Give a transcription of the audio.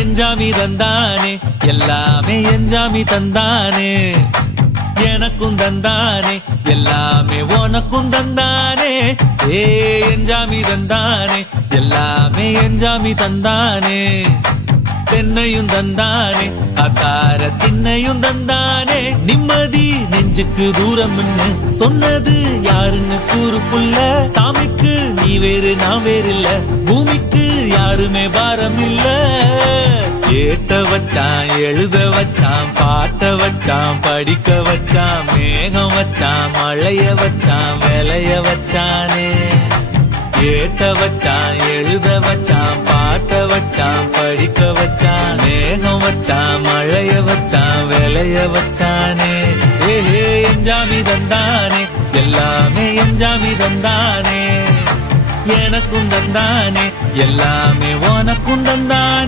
எஞ்சாமி தந்தானே எல்லாமே எஞ்சாமி தந்தானே எனக்கும் தந்தானே எல்லாமே உனக்கும் தந்தானே ஏ எஞ்சாமி தந்தானே எல்லாமே எஞ்சாமி தந்தானே தென்னையும் தந்தானே அக்கார திண்ணையும் தந்தானே நிம்மதி நெஞ்சுக்கு தூரம் சொன்னது யாருன்னு கூறு புள்ள சாமிக்கு நீ வேறு நான் வேறு இல்ல பூமிக்கு யாருமே பாரம் இல்ல ஏட்ட வச்சான் எழுத வச்சான் பாட்ட வச்சான் படிக்க வச்சான் மேகம் வச்சான் மழைய வச்சான் விளைய வச்சானே ஏட்ட வச்சான் எழுத வச்சான் பாட்ட வச்சான் படிக்க வச்சான் மேகம் வச்சான் மழைய வச்சான் விளைய வச்சானே ஏஹே எஞ்சாமி தந்தானே எல்லாமே எஞ்சாமி தந்தானே எனக்கும் தந்தானே எல்லாமே உனக்கும் தந்தானே